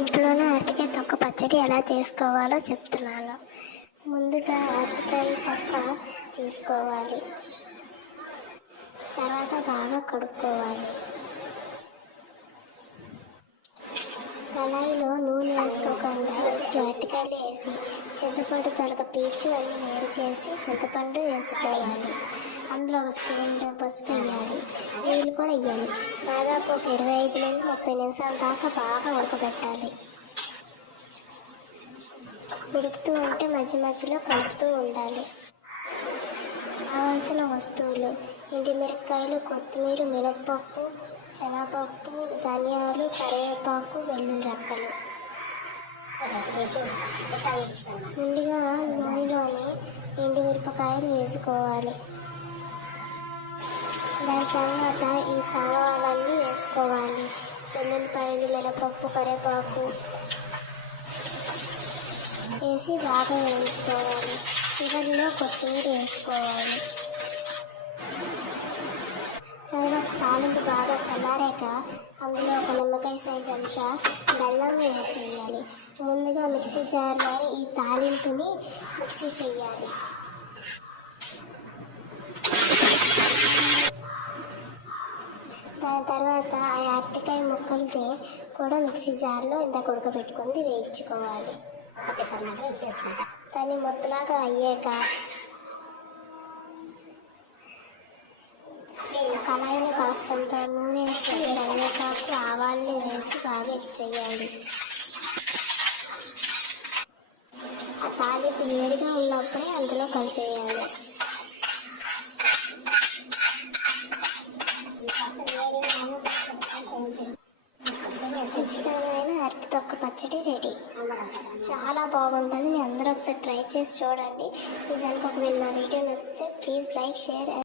ఇంట్లోనే అరటికాయ తొక్క పచ్చడి ఎలా చేసుకోవాలో చెప్తున్నాను. ముందుగా అరటికాయ తొక్క తీసుకోవాలి. తర్వాత బాగా కడుక్కోవాలి. కళాయిలో నూనె వేసుకోకుండా అరటికాయలు వేసి చింతపండు తొలక పీచు అన్ని వేరు చేసి చింతపండు వేసుకోవాలి. అందులో ఒక స్పూన్ పసుపు వేయాలి. నీళ్ళు కూడా వేయాలి. దాదాపు ఒక 25 నుంచి 30 నిమిషాల దాకా బాగా ఉడకబెట్టాలి. ఉడుకుతూ ఉంటే మధ్య మధ్యలో కలుపుతూ ఉండాలి. కావాల్సిన వస్తువులు: ఎండుమిరపకాయలు, కొత్తిమీర, మినప్పప్పు, శనగపప్పు, ధనియాలు, కరివేపాకు, వెల్లుల్లి రెక్కలు. ముందుగా నూనెలోని ఎండుమిరపకాయలు వేసుకోవాలి. దాని తర్వాత ఈ సామాన్లన్నీ వేసుకోవాలి. వెల్లుల్లిపాయలు, మినపప్పు, కరివేపాకు వేసి బాగా వేయించుకోవాలి. చివరిలో కొత్తిమీర వేసుకోవాలి. తర్వాత తాలింపు బాగా చల్లారాక అందులో ఒక నిమ్మకాయ సైజు అంతా బెల్లం వేసి చేయాలి. ముందుగా మిక్సీ జార్లో ఈ తాలింపుని మిక్సీ చేయాలి. దాని తర్వాత ఆ అరటికాయ ముక్కలతో కూడా మిక్సీ జార్లో ఇంత ఉడకబెట్టుకుంది వేయించుకోవాలి. దాన్ని ముద్దలాగా అయ్యాక కళాయిలో కాస్తంత నూనె వేసి కరివేపాకు, ఆవాలు వేసి బాగా చేయాలి. ఆ తాలింపు వేడిగా ఉన్నప్పుడే అందులో కలిపేయాలి. రుచికరమైన అరటి తొక్క పచ్చడి రెడీ. చాలా బాగుంటుంది. మీ అందరూ ఒకసారి ట్రై చేసి చూడండి. మీ దానికి ఒకవేళ నా వీడియో నచ్చితే ప్లీజ్ లైక్, షేర్